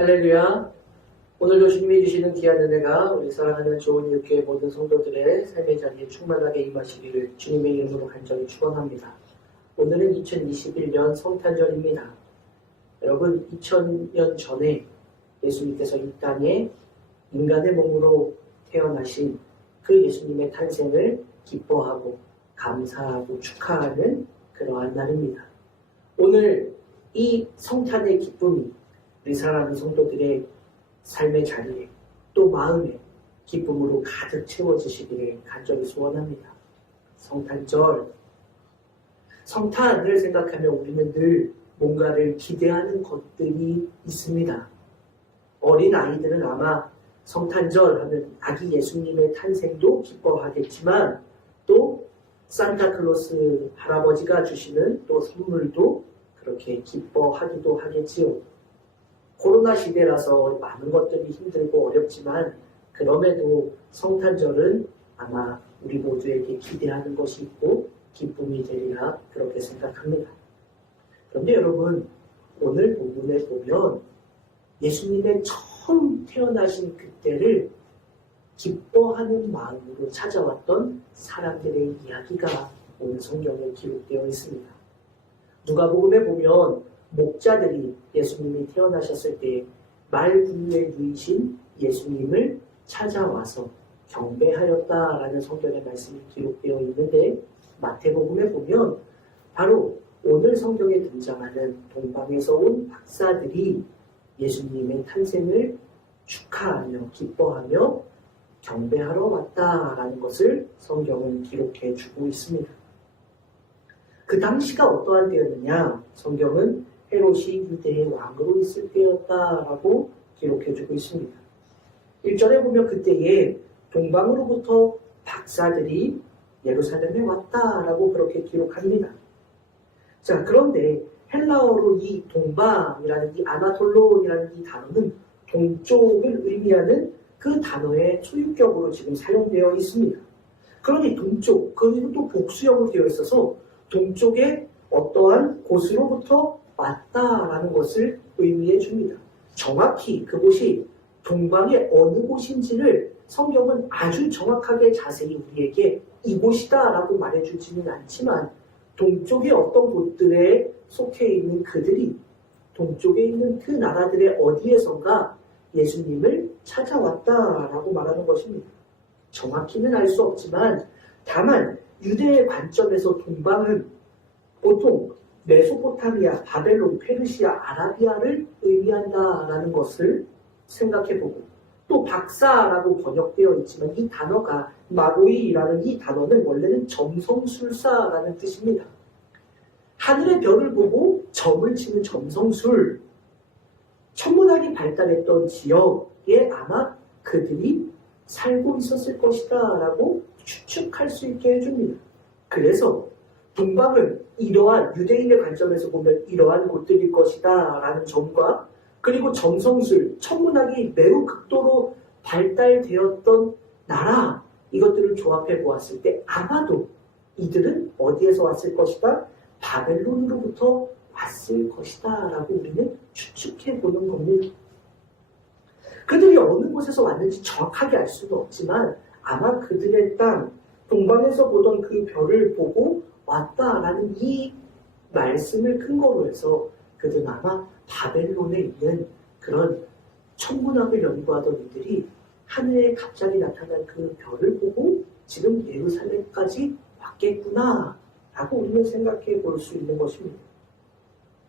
할렐루야. 오늘도 주님이 주시는 귀한 은혜가 우리 사랑하는 좋은 이웃교회 모든 성도들의 삶의 자리에 충만하게 임하시기를 주님의 이름으로 간절히 축원합니다. 오늘은 2021년 성탄절입니다. 여러분, 2000년 전에 예수님께서 이 땅에 인간의 몸으로 태어나신 그 예수님의 탄생을 기뻐하고 감사하고 축하하는 그러한 날입니다. 오늘 이 성탄의 기쁨이 우리 사랑하는 성도들의 삶의 자리에 또 마음에 기쁨으로 가득 채워지시기를 간절히 소원합니다. 성탄절, 성탄을 생각하면 우리는 늘 뭔가를 기대하는 것들이 있습니다. 어린 아이들은 아마 성탄절 하면 아기 예수님의 탄생도 기뻐하겠지만 또 산타클로스 할아버지가 주시는 또 선물도 그렇게 기뻐하기도 하겠지요. 코로나 시대라서 많은 것들이 힘들고 어렵지만 그럼에도 성탄절은 아마 우리 모두에게 기대하는 것이 있고 기쁨이 되리라 그렇게 생각합니다. 그런데 여러분, 오늘 본문에 보면 예수님의 처음 태어나신 그때를 기뻐하는 마음으로 찾아왔던 사람들의 이야기가 오늘 성경에 기록되어 있습니다. 누가복음에 보면 목자들이 예수님이 태어나셨을 때 말구유에 누이신 예수님을 찾아와서 경배하였다라는 성경의 말씀이 기록되어 있는데 마태복음에 보면 바로 오늘 성경에 등장하는 동방에서 온 박사들이 예수님의 탄생을 축하하며 기뻐하며 경배하러 왔다라는 것을 성경은 기록해 주고 있습니다. 그 당시가 어떠한 때였느냐? 성경은 헤롯이 유대의 왕으로 있을 때였다라고 기록해주고 있습니다. 1절에 보면 그때에 동방으로부터 박사들이 예루살렘에 왔다라고 그렇게 기록합니다. 자, 그런데 헬라어로 이 동방이라는 이 아나톨론이라는 이 단어는 동쪽을 의미하는 그 단어의 소유격으로 지금 사용되어 있습니다. 그러니 동쪽, 그리고 또 복수형으로 되어 있어서 동쪽의 어떠한 곳으로부터 왔다라는 것을 의미해 줍니다. 정확히 그곳이 동방의 어느 곳인지를 성경은 아주 정확하게 자세히 우리에게 이곳이다라고 말해주지는 않지만 동쪽의 어떤 곳들에 속해 있는 그들이 동쪽에 있는 그 나라들의 어디에선가 예수님을 찾아왔다라고 말하는 것입니다. 정확히는 알 수 없지만 다만 유대의 관점에서 동방은 보통 메소포타미아, 바벨론, 페르시아, 아라비아를 의미한다라는 것을 생각해보고 또 박사라고 번역되어 있지만 이 단어가 마고이라는 이 단어는 원래는 점성술사라는 뜻입니다. 하늘의 별을 보고 점을 치는 점성술, 천문학이 발달했던 지역에 아마 그들이 살고 있었을 것이다 라고 추측할 수 있게 해줍니다. 그래서 동방은 이러한 유대인의 관점에서 보면 이러한 곳들일 것이다 라는 점과 그리고 점성술, 천문학이 매우 극도로 발달되었던 나라 이것들을 조합해 보았을 때 아마도 이들은 어디에서 왔을 것이다? 바벨론으로부터 왔을 것이다 라고 우리는 추측해 보는 겁니다. 그들이 어느 곳에서 왔는지 정확하게 알 수는 없지만 아마 그들의 땅, 동방에서 보던 그 별을 보고 왔다라는 이 말씀을 근거로 해서 그들은 아마 바벨론에 있는 그런 천문학을 연구하던 이들이 하늘에 갑자기 나타난 그 별을 보고 지금 예루살렘까지 왔겠구나 라고 우리는 생각해 볼 수 있는 것입니다.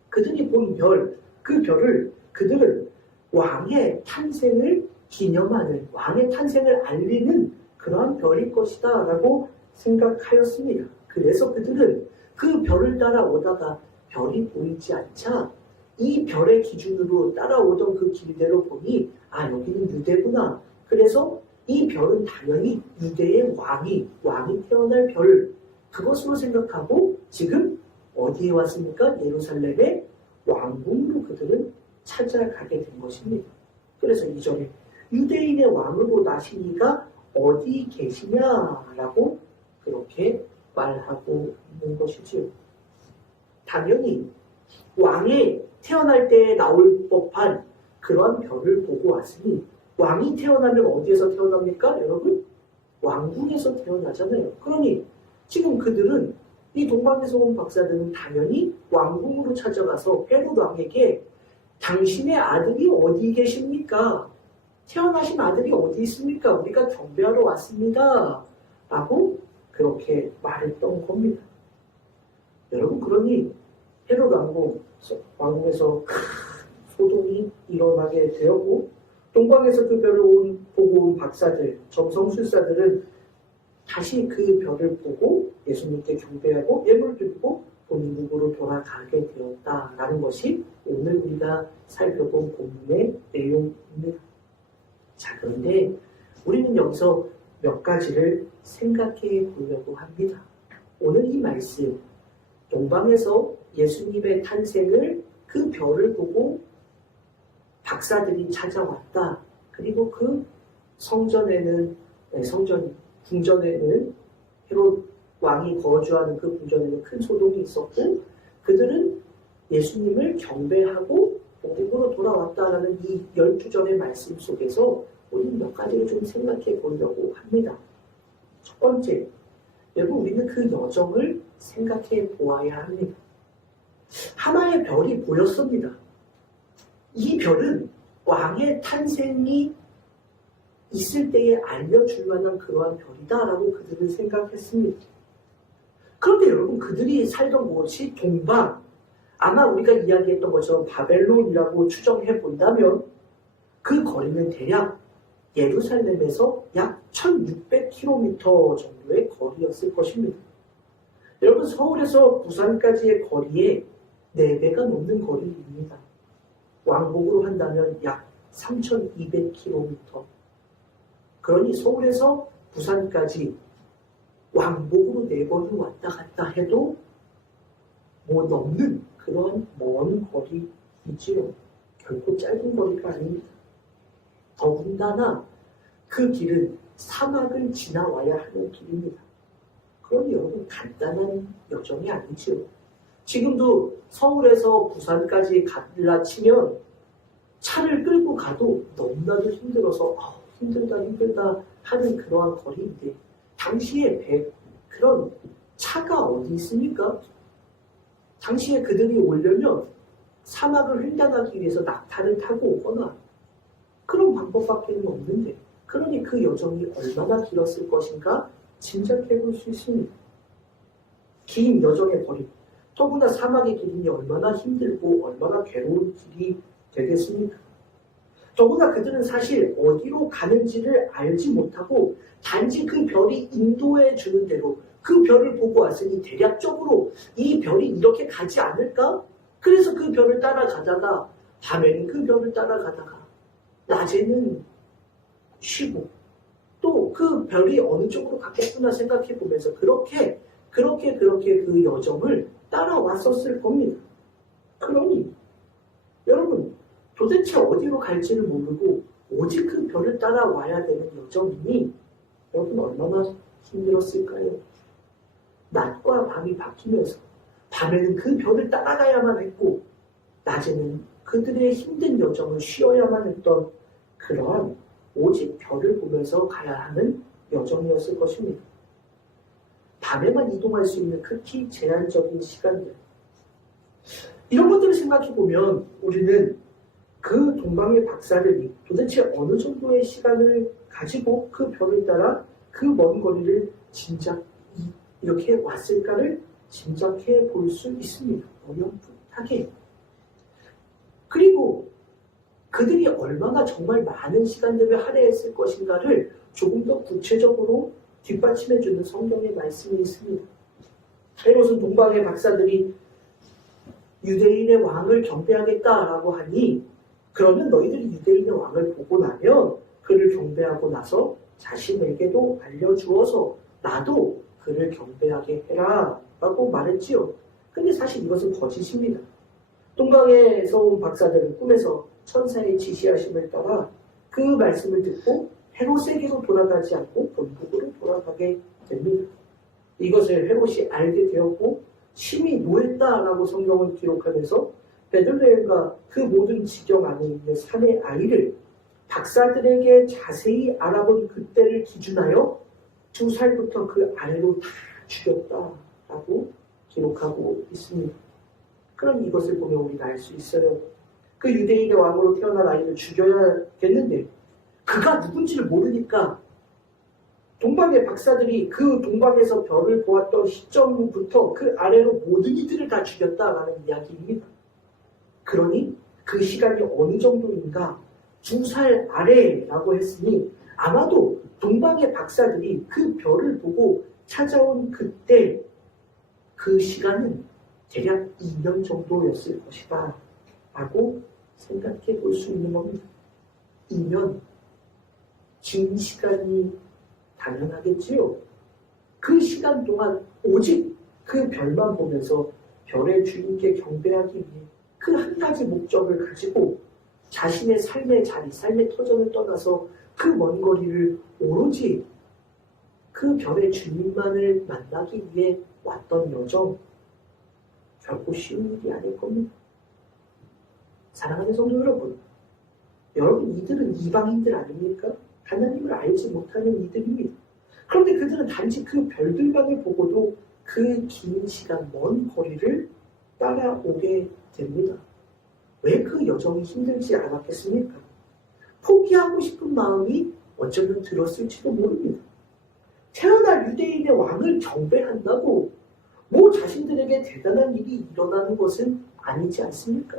그들이 본 별, 그 별을 그들은 왕의 탄생을 기념하는, 왕의 탄생을 알리는 그러한 별일 것이다 라고 생각하였습니다. 그래서 그들은 그 별을 따라오다가 별이 보이지 않자 이 별의 기준으로 따라오던 그 길대로 보니 아, 여기는 유대구나. 그래서 이 별은 당연히 유대의 왕이 태어날 별, 그것으로 생각하고 지금 어디에 왔습니까? 예루살렘의 왕궁으로 그들은 찾아가게 된 것입니다. 그래서 이전에 유대인의 왕으로 나신 이가 어디 계시냐라고 그렇게 말하고 있는 것이지요. 당연히 왕이 태어날 때 나올 법한 그런 별을 보고 왔으니 왕이 태어나면 어디에서 태어납니까? 여러분? 왕궁에서 태어나잖아요. 그러니 지금 그들은 이 동방에서 온 박사들은 당연히 왕궁으로 찾아가서 헤롯 왕에게 당신의 아들이 어디 계십니까? 태어나신 아들이 어디 있습니까? 우리가 경배하러 왔습니다. 라고 그렇게 말했던 겁니다. 여러분, 그러니 헤롯 왕궁에서 큰 소동이 일어나게 되었고, 동방에서 그 별을 보고 온 박사들, 점성술사들은 다시 그 별을 보고 예수님께 경배하고 예물 드리고 본국으로 돌아가게 되었다라는 것이 오늘 우리가 살펴본 본문의 내용입니다. 자, 그런데 우리는 여기서 몇 가지를 생각해 보려고 합니다. 오늘 이 말씀, 동방에서 예수님의 탄생을 그 별을 보고 박사들이 찾아왔다. 그리고 그 궁전에는 헤롯 왕이 거주하는 그 궁전에는 큰 소동이 있었고, 그들은 예수님을 경배하고 본국으로 돌아왔다라는 이 12절의 말씀 속에서 우리는 몇 가지를 좀 생각해 보려고 합니다. 첫 번째, 여러분, 우리는 그 여정을 생각해 보아야 합니다. 하나의 별이 보였습니다. 이 별은 왕의 탄생이 있을 때에 알려줄 만한 그러한 별이다라고 그들은 생각했습니다. 그런데 여러분, 그들이 살던 곳이 동방, 아마 우리가 이야기했던 것처럼 바벨론이라고 추정해 본다면 그 거리는 대략 예루살렘에서 약 1600km 정도의 거리였을 것입니다. 여러분, 서울에서 부산까지의 거리에 4배가 넘는 거리입니다. 왕복으로 한다면 약 3200km. 그러니 서울에서 부산까지 왕복으로 4번을 왔다 갔다 해도 넘는 그런 먼 거리이지요. 결코 짧은 거리가 아닙니다. 더군다나 그 길은 사막을 지나와야 하는 길입니다. 그러니 여러분, 간단한 여정이 아니지요. 지금도 서울에서 부산까지 가려 치면 차를 끌고 가도 너무나도 힘들어서 힘들다 하는 그러한 거리인데, 당시에 그런 차가 어디 있습니까? 당시에 그들이 오려면 사막을 횡단하기 위해서 낙타를 타고 오거나 그런 방법밖에 없는데, 그러니 그 여정이 얼마나 길었을 것인가 짐작해 볼 수 있습니다. 긴 여정의 거리, 더구나 사막의 길이니 얼마나 힘들고 얼마나 괴로운 길이 되겠습니까? 더구나 그들은 사실 어디로 가는지를 알지 못하고 단지 그 별이 인도해 주는 대로 그 별을 보고 왔으니 대략적으로 이 별이 이렇게 가지 않을까? 그래서 그 별을 따라가다가 밤에는 그 별을 따라가다가 낮에는 쉬고 또 그 별이 어느 쪽으로 갔겠구나 생각해 보면서 그렇게 그 여정을 따라왔었을 겁니다. 그러니 여러분, 도대체 어디로 갈지를 모르고 오직 그 별을 따라와야 되는 여정이니 여러분, 얼마나 힘들었을까요? 낮과 밤이 바뀌면서 밤에는 그 별을 따라가야만 했고 낮에는 그들의 힘든 여정을 쉬어야만 했던 그러한 오직 별을 보면서 가야 하는 여정이었을 것입니다. 밤에만 이동할 수 있는 극히 제한적인 시간들, 이런 것들을 생각해보면 우리는 그 동방의 박사들이 도대체 어느 정도의 시간을 가지고 그 별을 따라 그 먼 거리를 이렇게 왔을까를 짐작해 볼 수 있습니다. 어렴풋하게. 그리고 그들이 얼마나 정말 많은 시간들을 할애했을 것인가를 조금 더 구체적으로 뒷받침해주는 성경의 말씀이 있습니다. 헤롯은 동방의 박사들이 유대인의 왕을 경배하겠다라고 하니, 그러면 너희들이 유대인의 왕을 보고 나면 그를 경배하고 나서 자신에게도 알려주어서 나도 그를 경배하게 해라 라고 말했지요. 근데 사실 이것은 거짓입니다. 동방에서 온 박사들은 꿈에서 천사의 지시하심을 따라 그 말씀을 듣고 헤롯에게로 돌아가지 않고 본국으로 돌아가게 됩니다. 이것을 헤롯이 알게 되었고 심히 노했다라고 성경은 기록하면서 베들레헴과 그 모든 지경 안에 있는 산의 아이를 박사들에게 자세히 알아본 그때를 기준하여 2살부터 그 아래로 다 죽였다라고 기록하고 있습니다. 그럼 이것을 보면 우리가 알 수 있어요. 그 유대인의 왕으로 태어난 아이를 죽여야겠는데 그가 누군지를 모르니까 동방의 박사들이 그 동방에서 별을 보았던 시점부터 그 아래로 모든 이들을 다 죽였다라는 이야기입니다. 그러니 그 시간이 어느 정도인가 2살 아래라고 했으니 아마도 동방의 박사들이 그 별을 보고 찾아온 그때 그 시간은 대략 2년 정도였을 것이다 라고 생각해 볼 수 있는 겁니다. 2년, 긴 시간이 당연하겠지요. 그 시간 동안 오직 그 별만 보면서 별의 주인께 경배하기 위해 그 한 가지 목적을 가지고 자신의 삶의 자리, 삶의 터전을 떠나서 그 먼 거리를 오로지 그 별의 주인만을 만나기 위해 왔던 여정, 결코 쉬운 일이 아닐 겁니다. 사랑하는 성도 여러분, 이들은 이방인들 아닙니까? 하나님을 알지 못하는 이들입니다. 그런데 그들은 단지 그 별들만을 보고도 그 긴 시간, 먼 거리를 따라오게 됩니다. 왜 그 여정이 힘들지 않았겠습니까? 포기하고 싶은 마음이 어쩌면 들었을지도 모릅니다. 태어날 유대인의 왕을 경배한다고 자신들에게 대단한 일이 일어나는 것은 아니지 않습니까?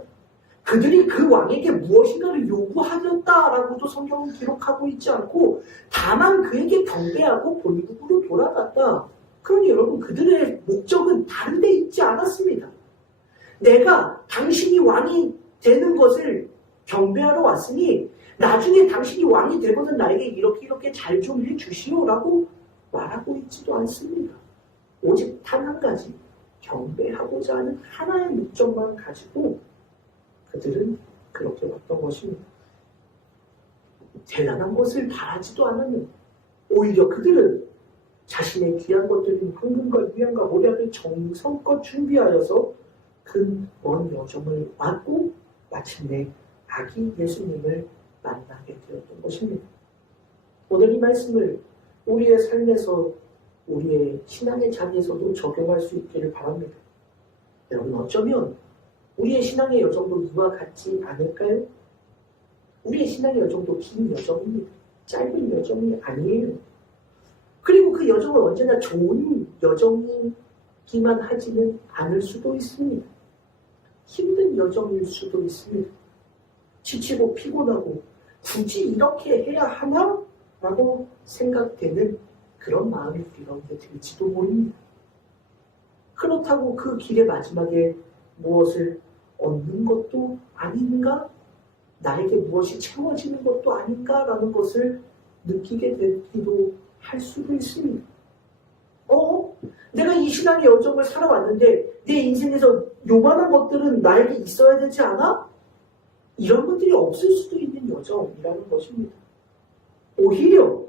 그들이 그 왕에게 무엇인가를 요구하였다라고도 성경은 기록하고 있지 않고 다만 그에게 경배하고 본국으로 돌아갔다. 그러니 여러분 그들의 목적은 다른 데 있지 않았습니다. 내가 당신이 왕이 되는 것을 경배하러 왔으니 나중에 당신이 왕이 되거든 나에게 이렇게 잘 좀 해주시오라고 말하고 있지도 않습니다. 오직 단 한 가지 경배하고자 하는 하나의 목적만 가지고 그들은 그렇게 왔던 것입니다. 대단한 것을 바라지도 않았는데 오히려 그들은 자신의 귀한 것들인 황금과 유향과 모략을 정성껏 준비하여서 그 먼 여정을 왔고 마침내 아기 예수님을 만나게 되었던 것입니다. 오늘 이 말씀을 우리의 삶에서 우리의 신앙의 자리에서도 적용할 수 있기를 바랍니다. 여러분 어쩌면 우리의 신앙의 여정도 이와 같지 않을까요? 우리의 신앙의 여정도 긴 여정입니다. 짧은 여정이 아니에요. 그리고 그 여정은 언제나 좋은 여정이기만 하지는 않을 수도 있습니다. 힘든 여정일 수도 있습니다. 지치고 피곤하고 굳이 이렇게 해야 하나? 라고 생각되는 그런 마음이 우리 가운데 들지도 모릅니다. 그렇다고 그 길의 마지막에 무엇을 얻는 것도 아닌가? 나에게 무엇이 채워지는 것도 아닌가라는 것을 느끼게 되기도 할 수도 있습니다. 내가 이 신앙의 여정을 살아왔는데 내 인생에서 요만한 것들은 나에게 있어야 되지 않아? 이런 것들이 없을 수도 있는 여정이라는 것입니다. 오히려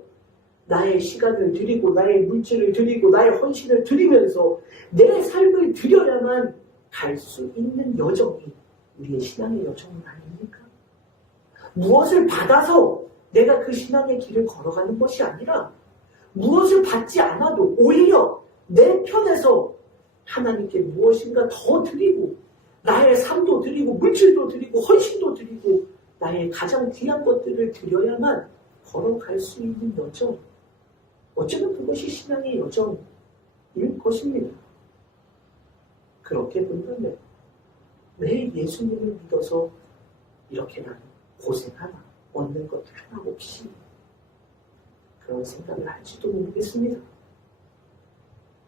나의 시간을 드리고 나의 물질을 드리고 나의 헌신을 드리면서 내 삶을 드려야만 갈 수 있는 여정이 우리의 신앙의 여정은 아닙니까? 무엇을 받아서 내가 그 신앙의 길을 걸어가는 것이 아니라 무엇을 받지 않아도 오히려 내 편에서 하나님께 무엇인가 더 드리고 나의 삶도 드리고 물질도 드리고 헌신도 드리고 나의 가장 귀한 것들을 드려야만 걸어갈 수 있는 여정. 어쩌면 그것이 신앙의 여정일 것입니다. 그렇게 본다면 왜 예수님을 믿어서 이렇게 나는 고생하나 얻는 것 하나 없이 그런 생각을 할지도 모르겠습니다.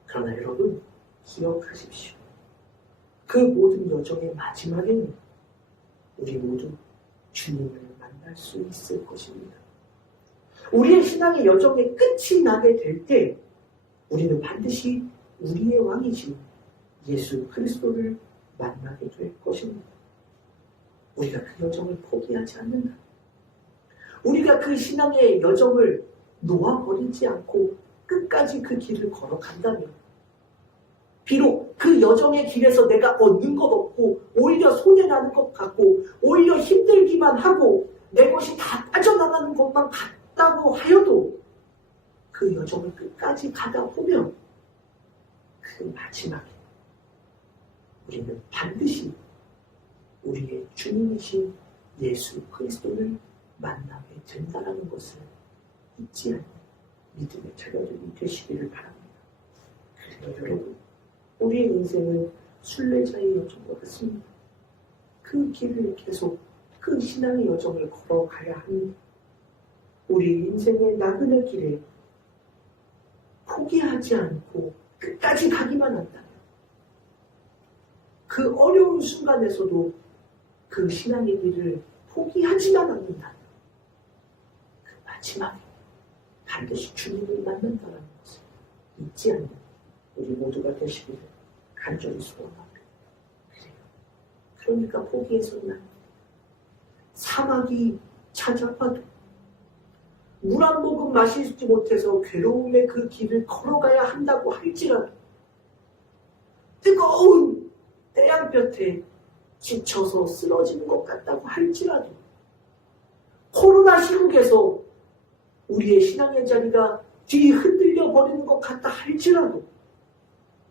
그러나 여러분 기억하십시오. 그 모든 여정의 마지막에는 우리 모두 주님을 만날 수 있을 것입니다. 우리의 신앙의 여정의 끝이 나게 될 때 우리는 반드시 우리의 왕이신 예수 그리스도를 만나게 될 것입니다. 우리가 그 여정을 포기하지 않는다. 우리가 그 신앙의 여정을 놓아버리지 않고 끝까지 그 길을 걸어간다면 비록 그 여정의 길에서 내가 얻는 것 없고 오히려 손해나는 것 같고 오히려 힘들기만 하고 내 것이 다 빠져나가는 것만 같다고 하여도 그 여정을 끝까지 가다 보면 그 마지막에 우리는 반드시 우리의 주님이신 예수 그리스도를 만나게 된다는 것을 잊지 않는 믿음의 자녀들이 되시기를 바랍니다. 그래요 여러분, 우리의 인생은 순례자의 여정과 같습니다. 그 길을 계속 그 신앙의 여정을 걸어가야 합니다. 우리 인생의 나그네 길에 포기하지 않고 끝까지 가기만 한다면 그 어려운 순간에서도 그 신앙의 길을 포기하지만 않는다면 그 마지막에 반드시 주님을 만난다는 것을 잊지 않는 우리 모두가 되시기를 간절히 소원합니다. 그래요. 그러니까 포기해서는 안 돼요. 사막이 찾아와도 물 한 모금 마시지 못해서 괴로움의 그 길을 걸어가야 한다고 할지라도 뜨거운 태양볕에 지쳐서 쓰러지는 것 같다고 할지라도 코로나 시국에서 우리의 신앙의 자리가 뒤 흔들려 버리는 것 같다 할지라도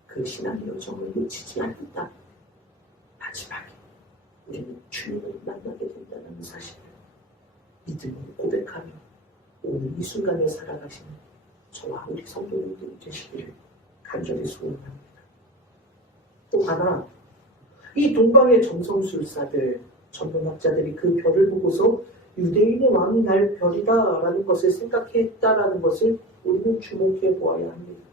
그 신앙의 여정을 놓치지 않는다. 마지막에 우리는 주님을 만나게 된다는 사실을 믿음으로 고백하며 오늘 이 순간에 살아가시는 저와 우리 성도님들이 되시기를 간절히 소원합니다. 또 하나, 이 동방의 점성술사들, 전문학자들이 그 별을 보고서 유대인의 왕이 날 별이다라는 것을 생각했다라는 것을 우리는 주목해 보아야 합니다.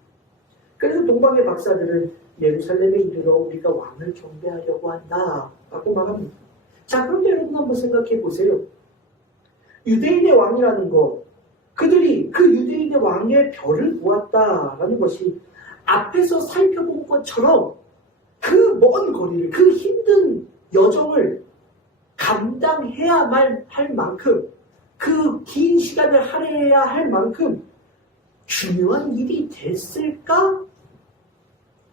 그래서 동방의 박사들은 예루살렘에 이르러 우리가 왕을 경배하려고 한다라고 말합니다. 자, 그런데 여러분 한번 생각해 보세요. 유대인의 왕이라는 것, 그들이 그 유대인의 왕의 별을 보았다라는 것이 앞에서 살펴본 것처럼 그 먼 거리를, 그 힘든 여정을 감당해야만 할 만큼, 그 긴 시간을 할애해야 할 만큼 중요한 일이 됐을까?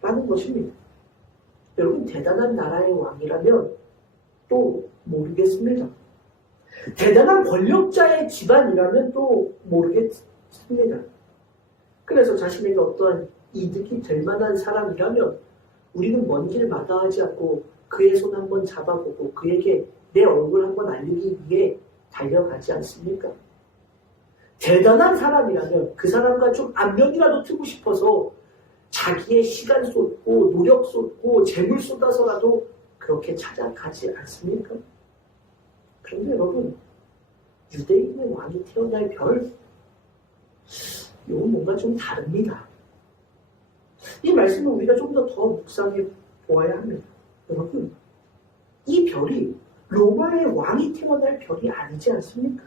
라는 것입니다. 여러분, 대단한 나라의 왕이라면 또 모르겠습니다. 대단한 권력자의 집안이라면 또 모르겠습니다. 그래서 자신에게 어떠한 이득이 될 만한 사람이라면 우리는 먼 길 마다하지 않고 그의 손 한번 잡아보고 그에게 내 얼굴 한번 알리기 위해 달려가지 않습니까? 대단한 사람이라면 그 사람과 좀 안면이라도 트고 싶어서 자기의 시간 쏟고 노력 쏟고 재물 쏟아서라도 그렇게 찾아가지 않습니까? 그런데 여러분, 유대인의 왕이 태어날 별, 이건 뭔가 좀 다릅니다. 이 말씀을 우리가 좀 더 묵상해 보아야 합니다. 여러분, 이 별이 로마의 왕이 태어날 별이 아니지 않습니까?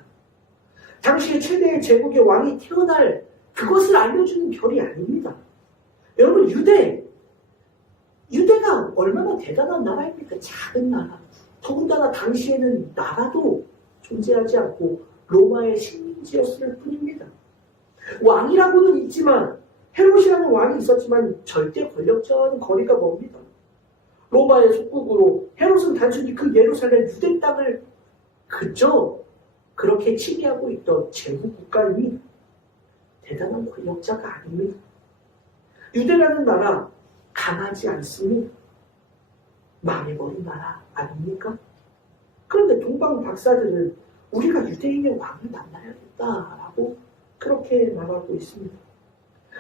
당시의 최대의 제국의 왕이 태어날 그것을 알려주는 별이 아닙니다. 여러분, 유대가 얼마나 대단한 나라입니까? 작은 나라. 더군다나 당시에는 나라도 존재하지 않고 로마의 식민지였을 뿐입니다. 왕이라고는 있지만, 헤롯이라는 왕이 있었지만 절대 권력자와는 거리가 멉니다. 로마의 속국으로 헤롯은 단순히 그 예루살렘 유대 땅을 그저 그렇게 침해하고 있던 제국 국가입니다. 대단한 권력자가 아닙니다. 유대라는 나라 강하지 않습니다. 망해버린 나라 아닙니까? 그런데 동방 박사들은 우리가 유대인의 왕을 만나야겠다라고 그렇게 말하고 있습니다.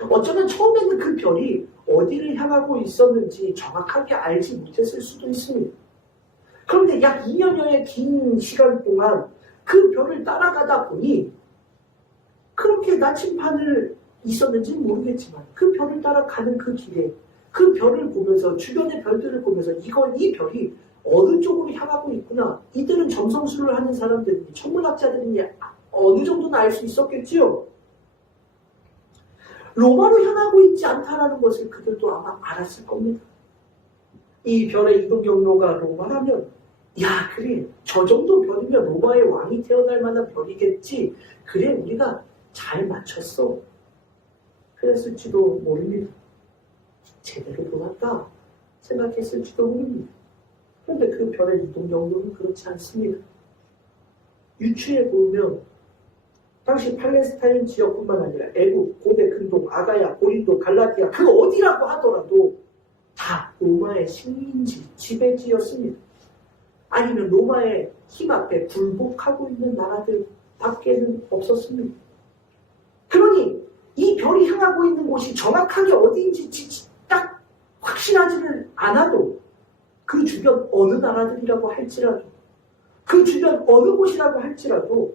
어쩌면 처음에는 그 별이 어디를 향하고 있었는지 정확하게 알지 못했을 수도 있습니다. 그런데 약 2년여의 긴 시간 동안 그 별을 따라가다 보니 그렇게 나침반을 있었는지는 모르겠지만 그 별을 따라가는 그 길에 그 별을 보면서 주변의 별들을 보면서 이 별이 어느 쪽으로 향하고 있구나. 이들은 점성술을 하는 사람들이니 천문학자들이니 어느 정도는 알 수 있었겠지요. 로마로 향하고 있지 않다라는 것을 그들도 아마 알았을 겁니다. 이 별의 이동 경로가 로마라면 야 그래 저 정도 별이면 로마의 왕이 태어날 만한 별이겠지. 그래 우리가 잘 맞췄어. 그랬을지도 모릅니다. 제대로 돌았다 생각했을지도 모릅니다. 그런데 그 별의 이동 경로는 그렇지 않습니다. 유추해 보면 당시 팔레스타인 지역뿐만 아니라 애국, 고대, 근동, 아가야, 고린도, 갈라디아 그 어디라고 하더라도 다 로마의 식민지, 지배지였습니다. 아니면 로마의 힘 앞에 굴복하고 있는 나라들밖에는 없었습니다. 그러니 이 별이 향하고 있는 곳이 정확하게 어디인지 딱 확신하지는 않아도 그 주변 어느 나라들이라고 할지라도 그 주변 어느 곳이라고 할지라도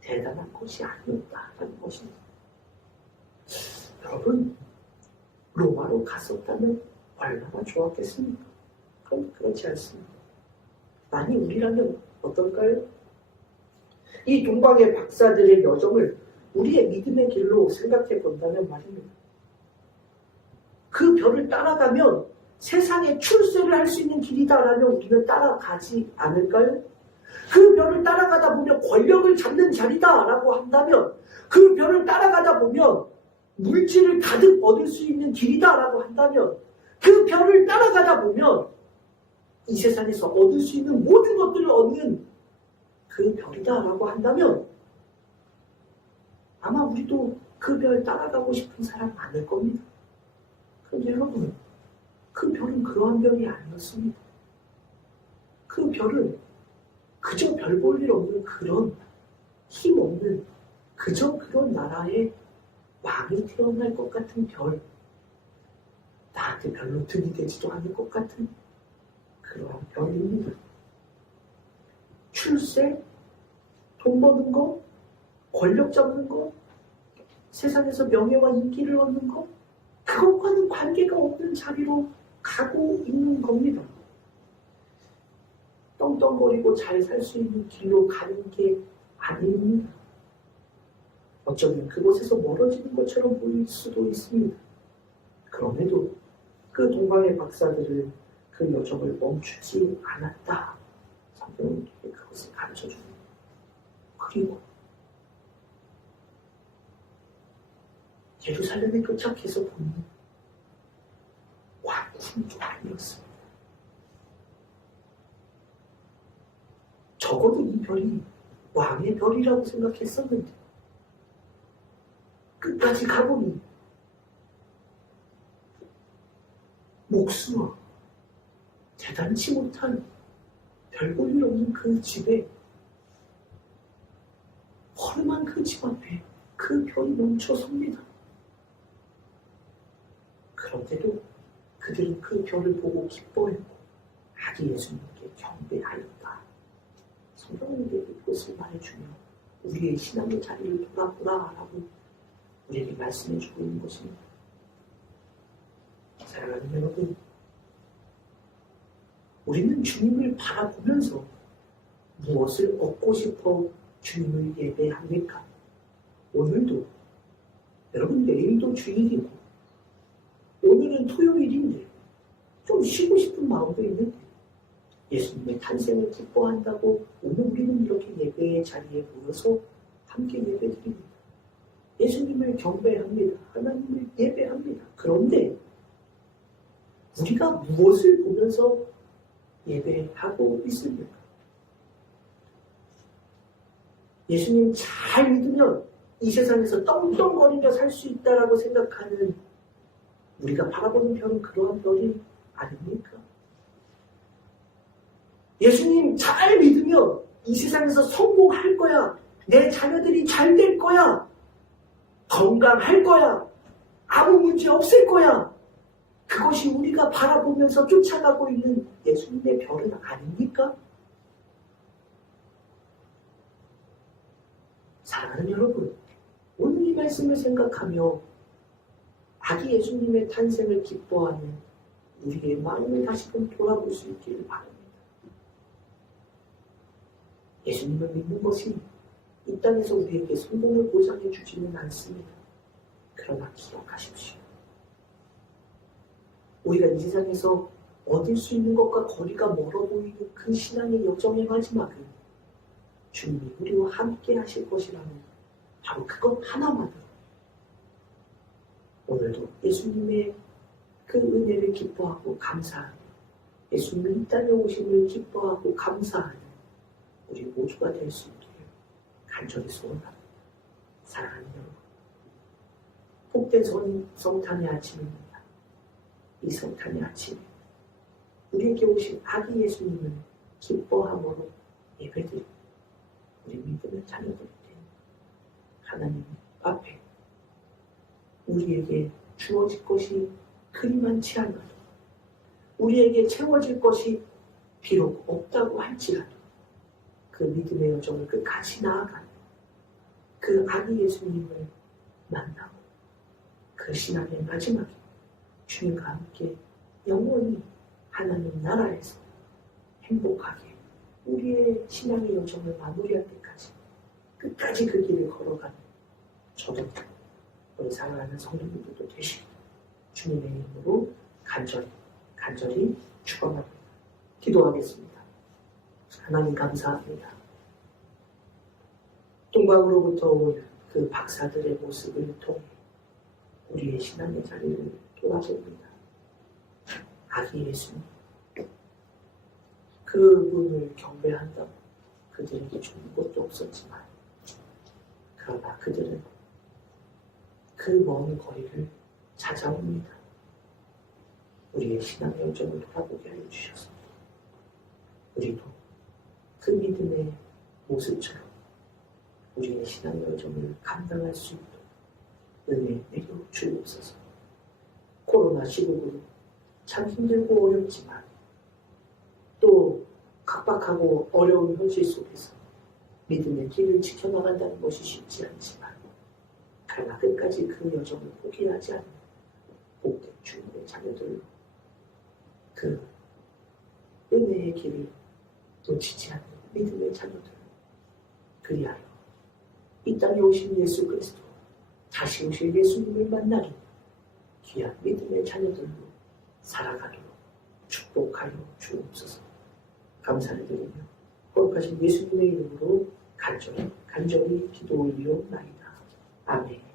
대단한 것이 아니었다라는 것입니다. 여러분, 로마로 갔었다면 얼마나 좋았겠습니까? 그럼 그렇지 않습니다. 만약 우리라면 어떨까요? 이 동방의 박사들의 여정을 우리의 믿음의 길로 생각해 본다면 말입니다. 그 별을 따라가면 세상에 출세를 할 수 있는 길이다라면 우리는 따라가지 않을까요? 그 별을 따라가다 보면 권력을 잡는 자리다라고 한다면 그 별을 따라가다 보면 물질을 가득 얻을 수 있는 길이다라고 한다면 그 별을 따라가다 보면 이 세상에서 얻을 수 있는 모든 것들을 얻는 그 별이다라고 한다면 아마 우리도 그 별 따라가고 싶은 사람 많을 겁니다. 그런데 여러분, 그 별은 그러한 별이 아니었습니다. 그 별은 그저 별 볼 일 없는 그런 힘없는 그저 그런 나라의 왕이 태어날 것 같은 별, 나한테 별로 득이 되지도 않을 것 같은 그러한 별입니다. 출세, 돈 버는 거, 권력 잡는 거, 세상에서 명예와 인기를 얻는 거, 그것과는 관계가 없는 자리로 가고 있는 겁니다. 떵떵거리고 잘 살 수 있는 길로 가는 게 아닙니다. 어쩌면 그곳에서 멀어지는 것처럼 보일 수도 있습니다. 그럼에도 그 동방의 박사들은 그 여정을 멈추지 않았다. 성경은 그것을 가르쳐줍니다. 그리고 예루살렘에 도착해서 보니 왕궁도 아니었습니다. 적어도 이 별이 왕의 별이라고 생각했었는데 끝까지 가보니 목수와 대단치 못한 별 볼 일 없는 그 집에 허름한 그 집 앞에 그 별이 멈춰 섭니다. 그런데도 그들은 그 별을 보고 기뻐했고 아기 예수님께 경배하였다. 성경은 우리에게 이것을 말해주며 우리의 신앙의 자리를 돌아보라라고 우리에게 말씀해주고 있는 것입니다. 사랑하는 여러분, 우리는 주님을 바라보면서 무엇을 얻고 싶어 주님을 예배합니까? 오늘도, 여러분 내일도 주일이고 오늘은 토요일인데 좀 쉬고 싶은 마음도 있는데 예수님의 탄생을 기뻐한다고 오늘 우리는 이렇게 예배의 자리에 모여서 함께 예배드립니다. 예수님을 경배합니다. 하나님을 예배합니다. 그런데 우리가 무엇을 보면서 예배하고 있습니까? 예수님 잘 믿으면 이 세상에서 떵떵거리며 살 수 있다라고 생각하는 우리가 바라보는 별은 그러한 별이 아닙니까? 예수님 잘 믿으면 이 세상에서 성공할 거야. 내 자녀들이 잘 될 거야. 건강할 거야. 아무 문제 없을 거야. 그것이 우리가 바라보면서 쫓아가고 있는 예수님의 별은 아닙니까? 사랑하는 여러분, 오늘 이 말씀을 생각하며 아기 예수님의 탄생을 기뻐하는 우리의 마음을 다시금 돌아볼 수 있기를 바랍니다. 예수님을 믿는 것이 이 땅에서 우리에게 성공을 보장해 주지는 않습니다. 그러나 기억하십시오. 우리가 이 세상에서 얻을 수 있는 것과 거리가 멀어 보이는 그 신앙의 여정의 마지막은 주님이 우리와 함께 하실 것이라는 바로 그것 하나만으로 오늘도 예수님의 그 은혜를 기뻐하고 감사하며 예수님이 이 땅에 오심을 기뻐하고 감사하는 우리 모두가 될 수 있기를 간절히 소원합니다. 사랑하는 여러분, 복된 성탄의 아침입니다. 이 성탄의 아침에 우리에게 오신 아기 예수님을 기뻐함으로 예배드리고 우리 믿음의 자녀들이 된 하나님 앞에 우리에게 주어질 것이 그리 많지 않아도 우리에게 채워질 것이 비록 없다고 할지라도 그 믿음의 여정을 끝까지 나아가는 그 아기 예수님을 만나고 그 신앙의 마지막에 주님과 함께 영원히 하나님 나라에서 행복하게 우리의 신앙의 여정을 마무리할 때까지 끝까지 그 길을 걸어가는 저도 우리 사랑하는 성도님들도 되시고 주님의 이름으로 간절히 축원합니다. 기도하겠습니다. 하나님 감사합니다. 동방으로부터 온 그 박사들의 모습을 통해 우리의 신앙의 자리를 돌아봅니다. 아기 예수님, 그분을 경배한다고 그들에게 좋은 것도 없었지만 그러나 그들은 그 먼 거리를 찾아옵니다. 우리의 신앙의 여정을 돌아보게 하여 주셔서 우리도 그 믿음의 모습처럼 우리의 신앙의 여정을 감당할 수 있도록 은혜 내려 주옵소서. 코로나 시국으로 참 힘들고 어렵지만 또 각박하고 어려운 현실 속에서 믿음의 길을 지켜나간다는 것이 쉽지 않지만 그러나 끝까지 그 여정을 포기하지 않는 복된 주님의 자녀들로 그 은혜의 길을 놓치지 않는 믿음의 자녀들 그리하여 이 땅에 오신 예수 그리스도 다시 오실 예수님을 만나기 귀한 믿음의 자녀들로 살아가도록 축복하여 주옵소서. 감사를 드리며 거룩하신 예수님의 이름으로 간절히 기도 올리옵나이다. 아멘.